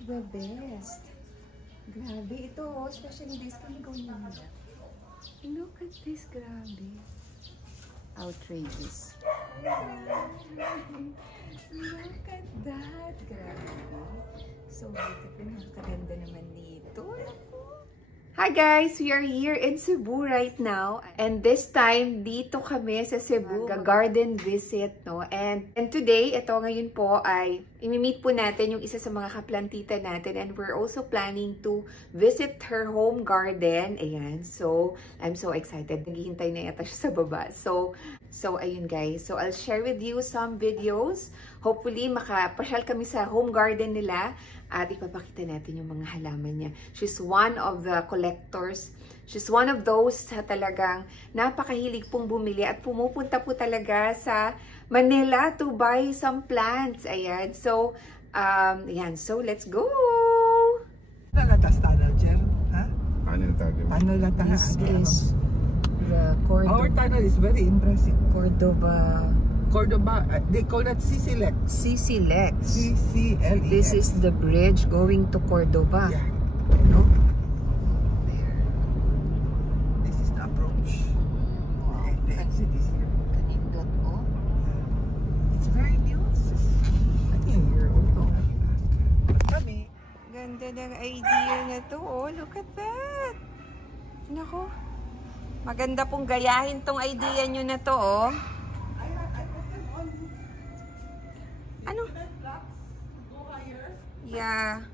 The best. Grabe ito, especially this kind of going on. Look at this, grabe. Outrageous. Look at that, grabe. So beautiful, nakakaganda naman dito. Hi guys! We are here in Cebu right now. And this time, dito kami sa Cebu. Garden visit, no? And today, ito ngayon po ay imi-meet po natin yung isa sa mga kaplantita natin. And we're also planning to visit her home garden. Ayan. So, I'm so excited. Naghihintay na yata siya sa baba. So ayun guys. So, I'll share with you some videos. Hopefully, makapasyal kami sa home garden nila. At ipapakita natin yung mga halaman niya. She's one of the collectors. She's one of those sa talagang napakahilig pong bumili at pumupunta po talaga sa Manila to buy some plants. Ayan. So, ayan. So, let's go! Nagatas tunnel, Jer? Ha? Tunnel tayo. Tunnel na tayo. This is the Cordoba. Our tunnel is very impressive. Cordoba, they call that CCLEX. CCLEX. CCLEX. This is the bridge going to Cordoba. Yeah. No? This is the approach. Wow. The exit is here. Kanindot po. It's very new. I think a year old. Kami. Ganda ng idea na to. Oh, look at that. Nako. Maganda pong gayahin tong idea nyo na to, oh. Ano? Yeah.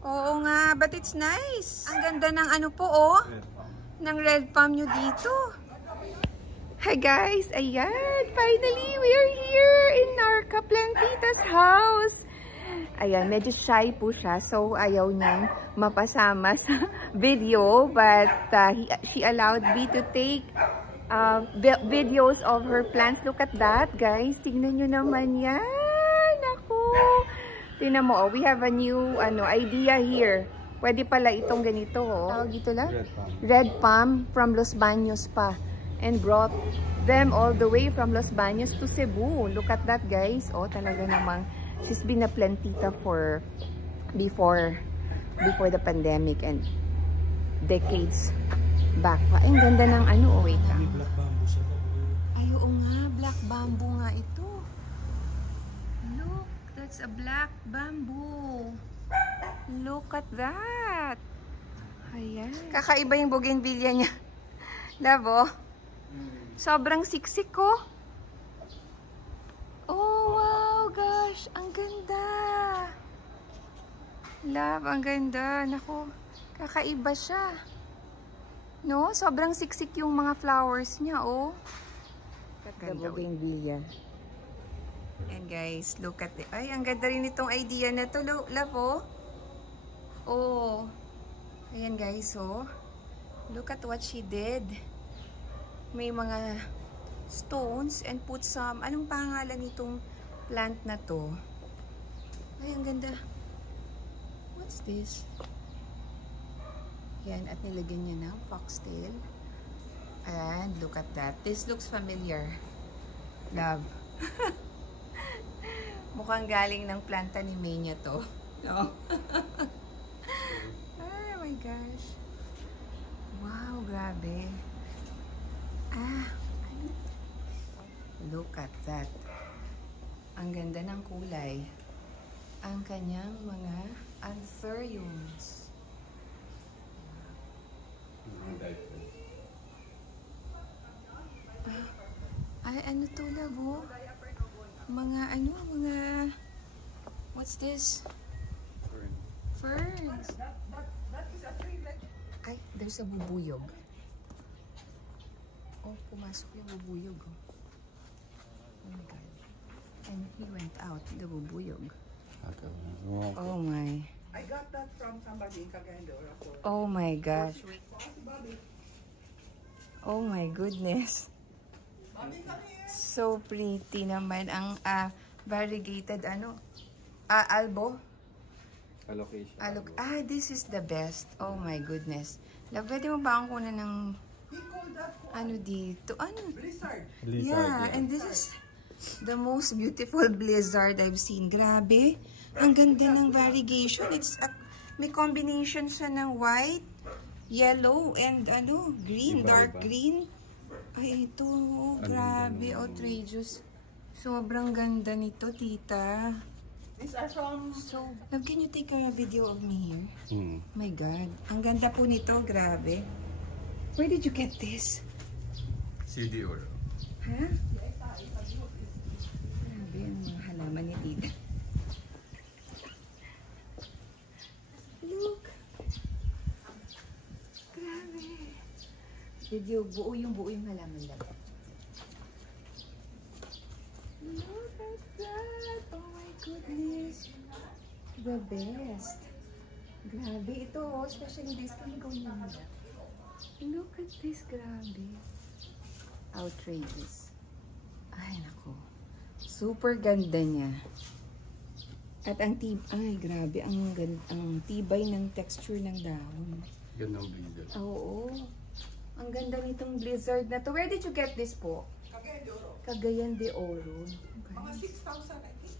Oo nga, but it's nice. Ang ganda ng ano po, oh. Ng red palm nyo dito. Hi guys! Ayan! Finally, we are here in our kaplantita's house. Ayan, medyo shy po siya. So, ayaw niyang mapasama sa video. But, she allowed me to take videos of her plants. Look at that, guys. Tignan nyo naman yan. Ako. Tignan mo, oh, we have a new idea here. Pwede pala itong ganito, oh. Tawag dito lang? Red palm from Los Baños pa. And brought them all the way from Los Baños to Cebu. Look at that, guys. Oh, talaga namang she's been a plantita for before the pandemic and decades back pa. Ay, ang ganda ng ano. Oh, wait lang. Ay, oo nga. Black bamboo nga ito. Look, that's a black bamboo. Look at that. Ayan. Kakaiba yung bougainvillea niya. Love, oh. Sobrang siksik ko. Oh, wow, gosh. Ang ganda. Love, ang ganda. Naku, kakaiba siya. No? Sobrang siksik yung mga flowers niya, oh. Ganda bougainvillea. And guys, look at it. Ay, ang ganda rin itong idea na to. Love, oh. Oh. Ayan, guys, oh. Look at what she did. May mga stones and put some, anong pangalan nitong plant na to? Ay, ang ganda. What's this? Yan, at nilagyan niya ng foxtail. And look at that. This looks familiar. Love. Mukhang galing ng planta ni Mania to. No? Oh my gosh. Wow, grabe. Ah, look at that. Ang ganda ng kulay. Ang kanyang mga anthuriums. Ay, ano to, labo? Mga what's this? Ferns. Ay, there's a bubuyog. Oh, pumasok yung bubuyog. Oh my God. And he went out, the bubuyog. Oh my. I got that from somebody in Cagayan de Oro. Oh my gosh. Oh my goodness. So pretty naman ang variegated albo. Allocation. This is the best. Oh my goodness. Pwede mo ba akong kunan ng ano dito? Ano? Blizzard. Yeah, and this is The most beautiful blizzard I've seen. Grabe. Ang ganda ng variegation. May combination siya ng white, yellow, and green, dark green. Ay, ito. Grabe. Outrageous. Sobrang ganda nito, tita. These are from... Love, can you take a video of me here? My God. Ang ganda po nito. Grabe. Where did you get this? CD order. Ha? Grabe ang mga halaman ni tita. Look. Grabe. Video, buo yung halaman lang. Look at that. Oh my goodness. The best. Grabe. Ito, especially this. Can you go naman? Look at this. Grabe. Outrageous. Ay, nako. Super ganda niya. At ang grabe, ang tibay ng texture ng dahon. Ganda ng blizzard. Oo. Ang ganda nitong blizzard na to. Where did you get this po? Cagayan de Oro. Cagayan de Oro. Okay. Mga 6,000, I think.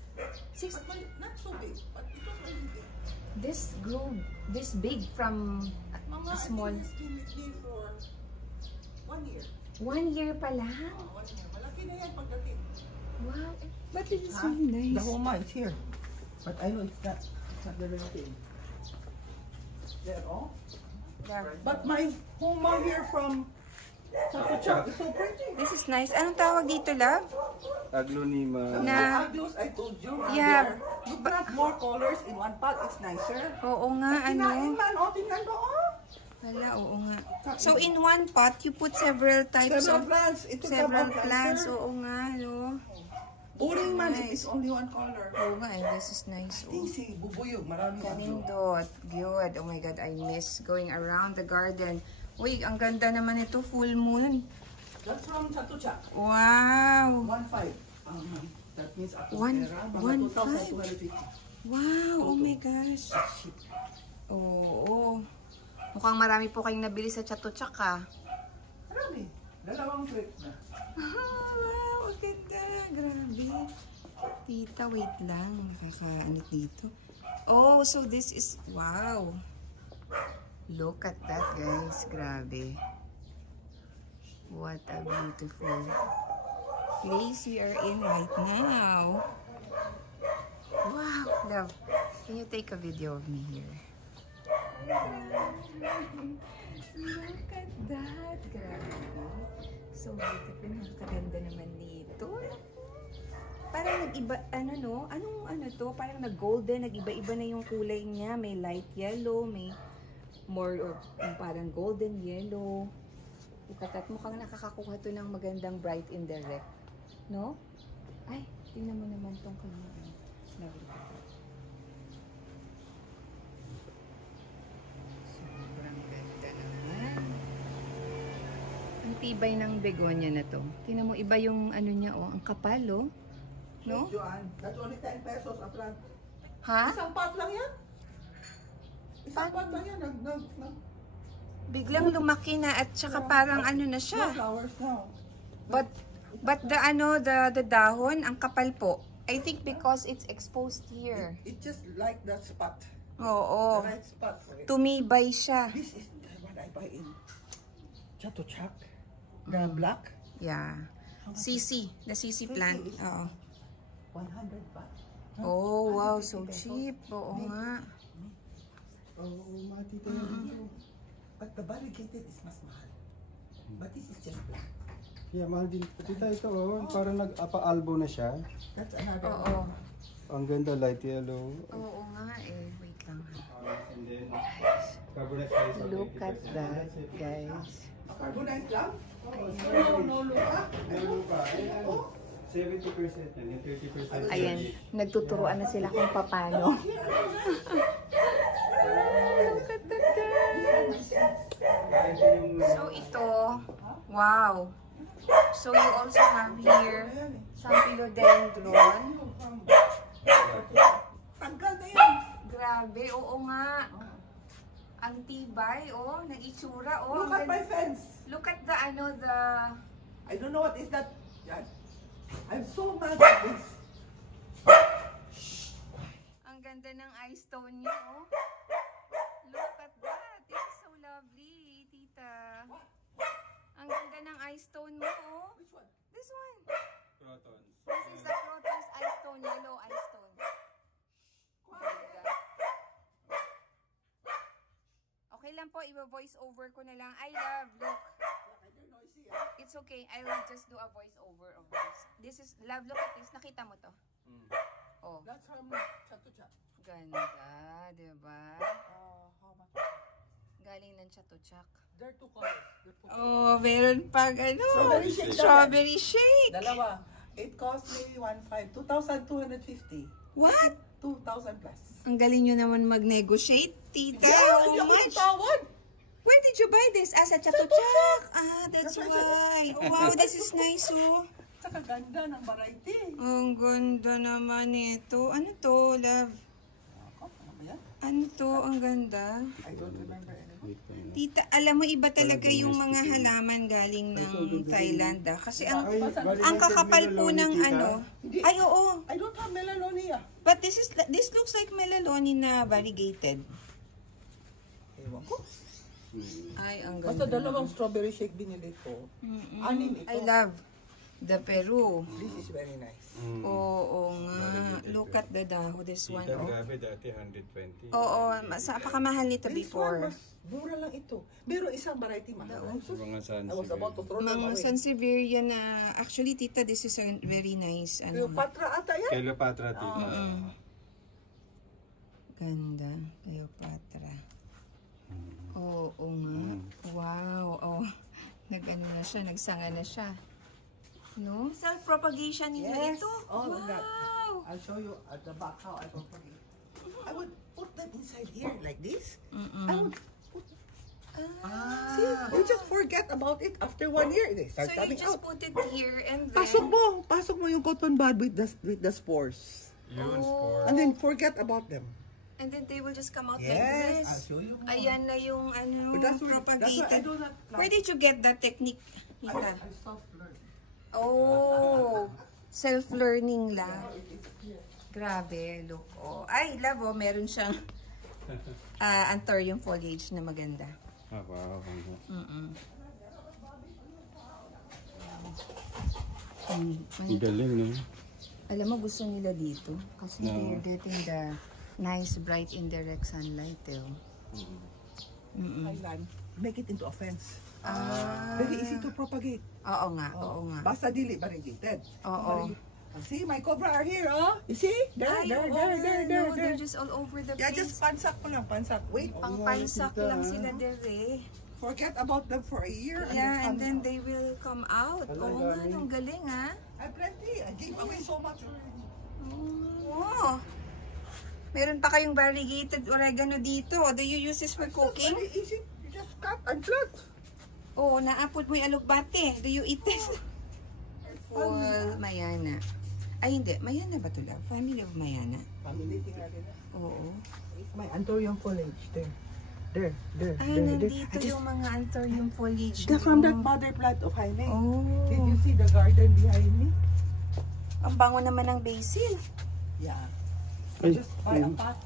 Six, But not so big, but it was really big. this grew this big from Mga, a small... I think it's been for 1 year. 1 year pa lang? 1 year. Malaki na yan pagdating. Wow. But this is really nice. The homa is here. But I know it's not the real thing. There, oh. There. But my homa here from Chatuchak is so pretty. This is nice. Anong tawag dito, love? Aglonema. Na- Aglos, I told you. Yeah, You put more colors in one pot, it's nicer. Oo nga, Kinain man, oh, tingnan ko, oh. Wala, oo nga. So, in one pot, you put several types Several of... plants. Ito Several ka, plants. Oo nga, no? Uring man, it Nice. is only one color. Oo nga, and this is nice. Ting si bubuyog, marami Kanindot. Good. Oh my God, I miss going around the garden. Uy, ang ganda naman ito, full moon. That's from Chatuchak. Wow. 1.5. That means up to 1.5. 2,250. Wow, oh my gosh. Oo. Mukhang marami po kayong nabili sa Chatuchak, ha? Marami. Dalawang trips na. Wow, ang ganda. Grabe. Tita, wait lang. Nakakaanit dito. Oh, so this is... Wow. Look at that, guys. Grabe. What a beautiful place we are in right now. Wow, love. Can you take a video of me here? Look at that. Grabe. So beautiful. Nakakaganda naman dito. Parang nag-iba, Anong to? Parang nag-golden, nag-iba-iba na yung kulay niya. May light yellow, may more or parang golden yellow. Ikatat, mukhang nakakakuha to ng magandang bright indirect. No? Ay, tingnan mo naman tong kanya. Sobrang ganda naman. Ang tibay ng begonia na to. Tingnan mo, iba yung niya, ang kapal, oh. No? Joanne, that's only 10 pesos a plant. Ha? Isang pot lang yan. Isang pot lang yan. Biglang lumaki na at saka parang na siya. Flowers now. But the dahon, ang kapal po. I think because it's exposed here. It just like that spot. Oo. The right spot for it. Tumibay siya. This is what I buy in Chatuchak. The black. Yeah. CC. The CC plant. Oo. 100 baht. Oh, wow. So cheap. Oo nga. Oh, mga tita dito. But the variegated is mas mahal. But this is just black. Yeah, mahal din. Tita, ito parang nag-apa-albo na siya. That's another Oo. Ang ganda, light yellow. Oo nga eh. Wait lang. And then, carbonate size of Look 80%. at that, guys. carbonite lang? No, look. Meron pa. 70% and then 30%. Ayan. Nagtuturuan na sila kung paano. Look at that, guys. So ito, wow. So you also have here some philodendron. Tanggal na yan. Grabe, oo nga. Ang tibay, ng itsura, Look at my fence. Look at the I don't know what is that. Yan. I I'm so mad at this. Ang ganda ng eye stone niyo, oh. Look at that. This is so lovely, tita. Ang ganda ng eye stone mo, oh. Which one? This one. Protons. This is the Croton's eye stone, yellow eye stone. Ganda. Okay lang po, i-voice over ko na lang. I love, look. It's okay. I will just do a voice over of this. This is, love, look at this. Nakita mo to? Oh, That's from Chat to Chat. ganda, diba? How much? Galing ng Chatuchak. There are two colors. Oh, meron pag ano? Strawberry shake. Strawberry shake. Dalawa. It cost me 2,250. What? 2,000 plus. Ang galing nyo naman mag-negotiate, tita. Yeah, How much? tawad. Where did you buy this? Ah, sa Chatuchak. Ah, that's why. Wow, this is nice, oh. Saka ganda ng variety. Ang ganda naman ito. Ano to, love? Ano ba yan? Ano to? Ang ganda. I don't remember anything. Tita, alam mo, iba talaga yung mga halaman galing ng Thailand, ah. Kasi ang kakapal po ng ano. Ay, oo. I don't have melaleuca. But this looks like melaloni na variegated. Ewan ko. Ay, ang Basta ganda. dalawang strawberry shake binili ko. Anin ito. I love the Peru. This is very nice. Oo nga. Look at the daho, this one. Tita, Oh. grabe dati 120. Oo, napakamahal nito This one, before. mas mura lang ito. Pero isang variety mahal. Mga I was about to throw them Mga away. Sansevieria na, actually tita, this is a very nice, ano. Cleopatra ata yan? Cleopatra, tita. Ganda, Cleopatra. Oo nga. Wow, oh. Nag-ano na siya, nagsanga na siya. No? Self-propagation nila Yes, ito. all of that. Wow! I'll show you at the back how I propagate. I would put them inside here like this. I would put... See, you just forget about it after 1 year. They So start you coming just out. put it here and then... Pasok mo yung cotton bud with the spores. Yun, sport. And then forget about them. And then they will just come out like Yes, this. I'll show you more. Ayan na yung ano, But that's why I propagated. do that. Where did you get that technique, Tita? I self-learn. Oh, self-learning lang. Grabe, look. Oh. Ay, love, oh, meron siyang anthurium foliage na maganda. Ah, wow. Ang galing, no? Alam mo, gusto nila dito. Kasi they're getting the nice, bright, indirect sunlight. Eh. Thailand. Make it into a fence. Very easy to propagate. Oo nga, oo nga. Basta dili variegated. Oo. See, my cobra are here, oh. You see? There. They're just all over the Yeah, place. just pansak ko lang, pansak. Wait. Pang-pansak lang sila dire. Forget about them for a year. Yeah, and then they will come out. Oo nga, ang galing ah. I plenty. I gave away so much already. Oh. Meron pa kayong variegated oregano dito. Do you use this for cooking? Very easy. You just cut and flat. Oo, naapod mo yung alugbate. Do you eat this? Full Mayana. Ay, hindi. Mayana ba ito lang? Family of Mayana. Family thing natin. Oo. My anthurium foliage. There. Ay, nandito yung mga anthurium foliage. That's from that mo. mother plant of Jaime. Oh. Did you see the garden behind me? Ang bango naman ng basil. Yeah. I just buy a pot.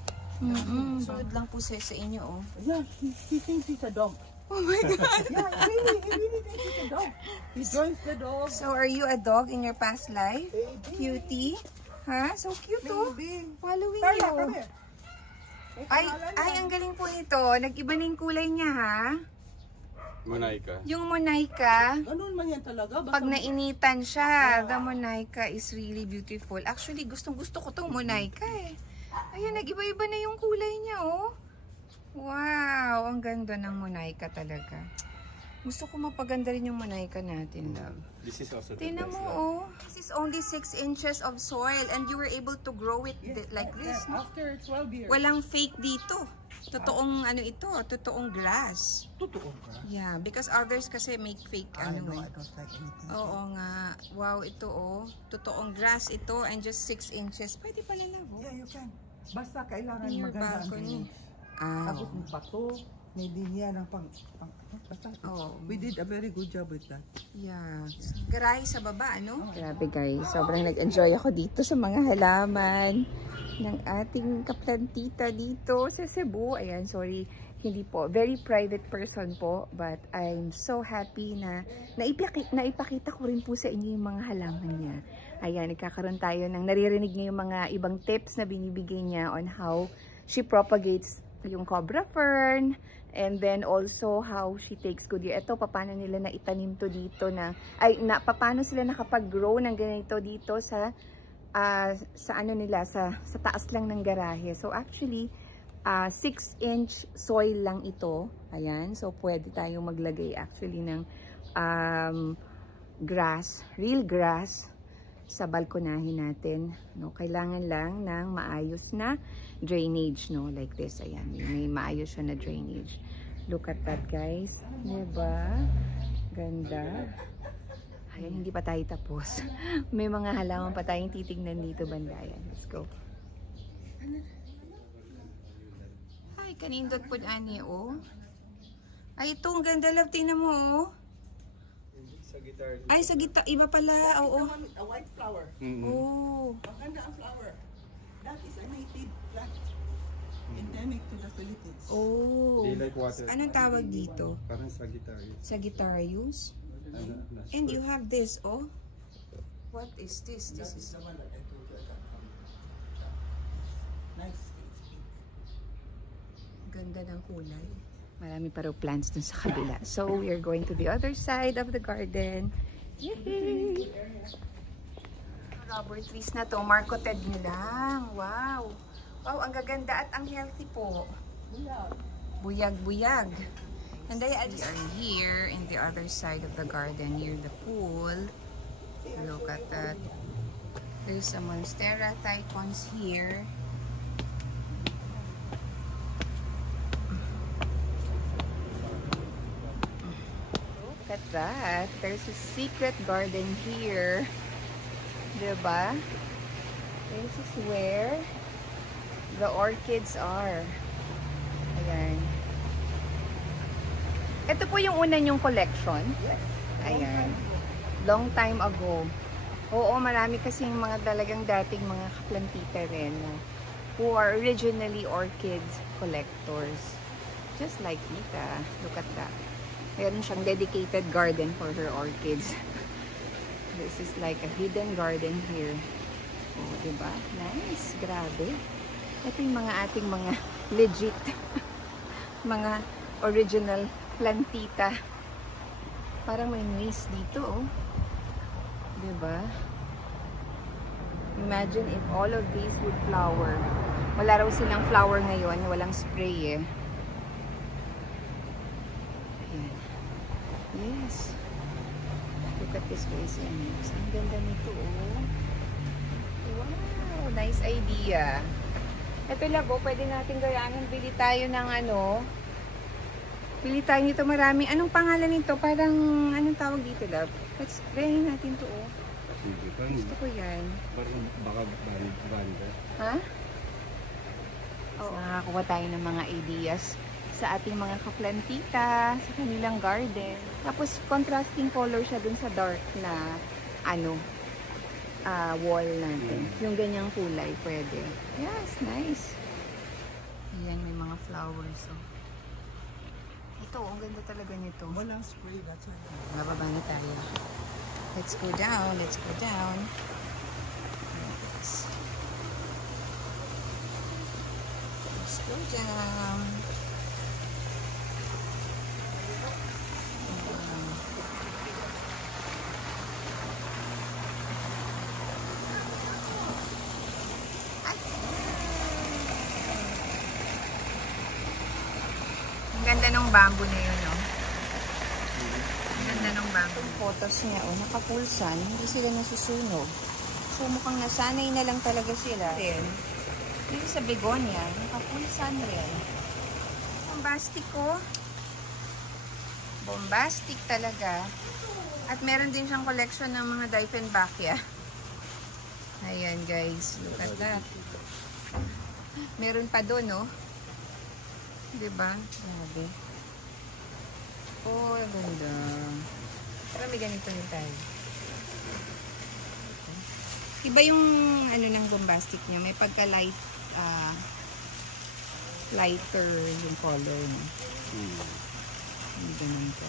Sunod lang po sa inyo, oh. Yeah, he thinks he's a dog. Oh my God. Yeah, he really thinks he's a dog. He joins the dog. So, are you a dog in your past life? Baby. Cutie? Ha? So cute, oh. Baby. Following Carla, you. come here. Ay, ang galing po nito. Nag-iba na yung kulay niya, ha? Monaika. Yung Monaika, Ganun man yan talaga. pag nainitan siya, the Monaika is really beautiful. Actually, gustong-gusto ko tong Monaika, eh. Ayan, nag-iba-iba na yung kulay niya, oh. Wow, ang ganda ng Monaika talaga. Gusto ko mapaganda rin yung Monaika natin, love. This is also the Tingnan best. mo, oh. This is only 6 inches of soil and you were able to grow it like this. No? After 12 years. Walang fake dito. Totoong ano ito, totoong grass. Totoo ka. Yeah, because others kasi make fake ano No, eh. I don't like anything. Oo nga. Wow, ito oh. Totoong grass ito and just 6 inches. Pwede pala lang oh. Yeah, you can. Basta kailangan In your maganda ang balcony. drainage. Tapos Ah. yung bato, may linya ng basta. Oh. We did a very good job with that. Yeah. Garahe sa baba, ano? Grabe guys, sobrang nag-enjoy ako dito sa mga halaman ng ating kaplantita dito sa Cebu. Ayan, sorry, hindi po. Very private person po, but I'm so happy na naipakita ko rin po sa inyo yung mga halaman niya. Ayan, nagkakaroon tayo ng naririnig niyo yung mga ibang tips na binibigay niya on how she propagates yung cobra fern, and then also how she takes good care. Ito, paano nila na itanim to dito paano sila nakapag-grow ng ganito dito sa ano nila, sa taas lang ng garahe. So actually, 6-inch soil lang ito. Ayan, so pwede tayong maglagay actually ng grass, real grass sa balkonahin natin, no? Kailangan lang ng maayos na drainage, no? Like this, ayan, may maayos siya na drainage. Look at that, guys. Diba? Ganda. Ayan, hindi pa tayo tapos. May mga halaman pa tayong titignan dito banda. Ayan, let's go. Ay, kanindot po ani, oh. Ay, ito, ang ganda, love. Tingnan mo, oh. Sa guitar. Ay, sa gitna, iba pala. Oo. The one with a white flower. Oh. Maganda ang flower. That is a native plant. Endemic to the Philippines. Oh. They like water. Anong tawag dito? Parang Sagittarius. Sagittarius? And you have this, oh. What is this? This is The one that I told you about. Nice. ganda ng kulay. Marami pa raw plants dun sa kabila. So, we are going to the other side of the garden. Yay! Rubber trees na to. Marcoted nyo lang. Wow. Wow, ang gaganda at ang healthy po. Buyag-buyag. And we are here in the other side of the garden near the pool. Look at that. There's a Monstera typhons here. Look at that. There's a secret garden here. Diba? This is where the orchids are. Ayan. Ito po yung una nyong collection. Ayan. Long time ago. Oo, marami kasing mga talagang dating mga kaplantita rin who are originally orchid collectors. Just like Nita. Look at that. Meron siyang dedicated garden for her orchids. This is like a hidden garden here. Oh, diba? Nice. Grabe. Ito yung mga ating mga legit mga original plantita. Parang may maze dito, oh. Diba? Imagine if all of these would flower. Wala raw silang flower ngayon. Walang spray, eh. Ayan. Yes. Look at this guys. Ang ganda nito, oh. Wow. Nice idea. Ito labo, pwede natin gayahin. Bili tayo ng ano. Bili tayo nito marami. Anong pangalan nito? Parang, anong tawag dito, love? Let's gayahin natin to, oh. Gusto ko yan. Parang baka banda. Ha? So, nakakakuha tayo ng mga ideas sa ating mga kaplantita, sa kanilang garden. Tapos, contrasting color siya dun sa dark na, ano, wall natin. Yung ganyang kulay, pwede. Yes, nice. Ayan, may mga flowers, oh. Ito, ang ganda talaga nito. Walang spray, that's why. Bababa na tayo. Let's go down. Let's go down. Let's go down. Ang ganda ng bamboo na yun, no? Ang ganda ng bamboo. Yung photos niya, oh, naka-full sun, hindi sila nasusunog. So, mukhang nasanay na lang talaga sila. Then, dito sa begonia, naka-full sun rin. Bombastic, oh. Bombastic talaga. At meron din siyang collection ng mga Dieffenbachia. Ayan, guys. Look at that. Meron pa doon, no? Diba? Grabe. Oh, ang ganda. Pero may ganito rin tayo. Iba yung ano ng bombastic niya. May pagka-light, lighter yung color niya. May ganun ko.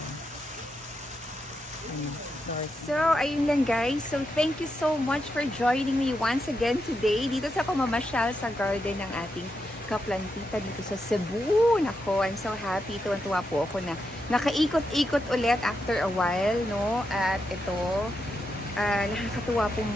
So, ayun lang guys. So, thank you so much for joining me once again today dito sa pamamasyal sa garden ng ating kaplantita dito sa Cebu. Nako, I'm so happy. Tuwan-tuwa po ako na nakaikot-ikot ulit after a while, no? At ito, nakakatuwa pong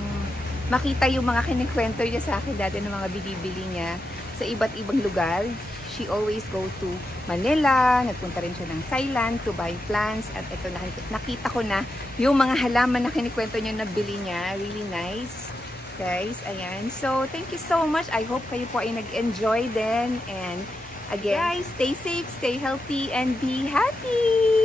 makita yung mga kinikwento niya sa akin dati ng mga binibili niya sa iba't ibang lugar. She always go to Manila, nagpunta rin siya ng Thailand to buy plants. At ito, nakita ko na yung mga halaman na kinikwento niya na bili niya. Really nice, guys. Ayan. So, thank you so much. I hope kayo po ay nag-enjoy din. And again, guys, stay safe, stay healthy, and be happy!